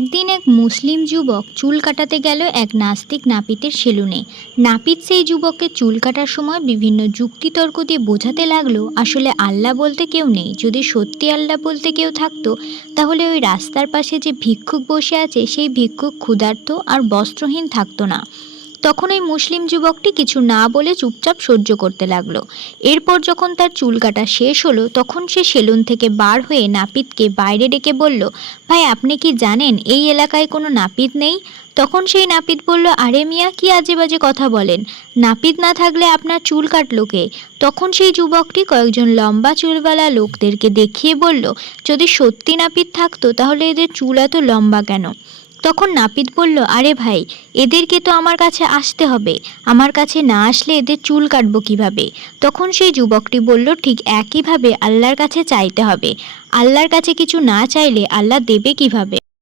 একদিন এক মুসলিম যুবক চুল কাটাতে গেল এক নাস্তিক নাপিতের সেলুনে। নাপিত সেই যুবককে চুল কাটার সময় বিভিন্ন যুক্তিতর্ক দিয়ে বোঝাতে লাগলো আসলে আল্লাহ বলতে কেউ নেই, যদি সত্যি আল্লাহ বলতে কেউ থাকতো তাহলে ওই রাস্তার পাশে যে ভিক্ষুক বসে আছে সেই ভিক্ষুক ক্ষুধার্ত আর বস্ত্রহীন থাকতো না। তখন ওই মুসলিম যুবকটি কিছু না বলে চুপচাপ সহ্য করতে লাগলো। এরপর যখন তার চুল কাটা শেষ হলো তখন সে সেলুন থেকে বার হয়ে নাপিতকে বাইরে ডেকে বলল, ভাই আপনি কি জানেন এই এলাকায় কোনো নাপিত নেই? তখন সেই নাপিত বলল, আরে মিয়া কি আজে বাজে কথা বলেন, নাপিত না থাকলে আপনার চুল কাটলো কে? তখন সেই যুবকটি কয়েকজন লম্বা চুলওয়ালা লোকদেরকে দেখিয়ে বলল, যদি সত্যি নাপিত থাকতো তাহলে এদের চুল এত লম্বা কেন? তখন নাপিত বলল, আরে ভাই, এদেরকে তো আমার কাছে আসতে হবে, আমার কাছে না আসলে এদের চুল কাটবো কিভাবে? তখন সেই যুবকটি বলল, ঠিক একইভাবে আল্লাহর কাছে চাইতে হবে, আল্লাহর কাছে কিছু না চাইলে আল্লাহ দেবে কিভাবে?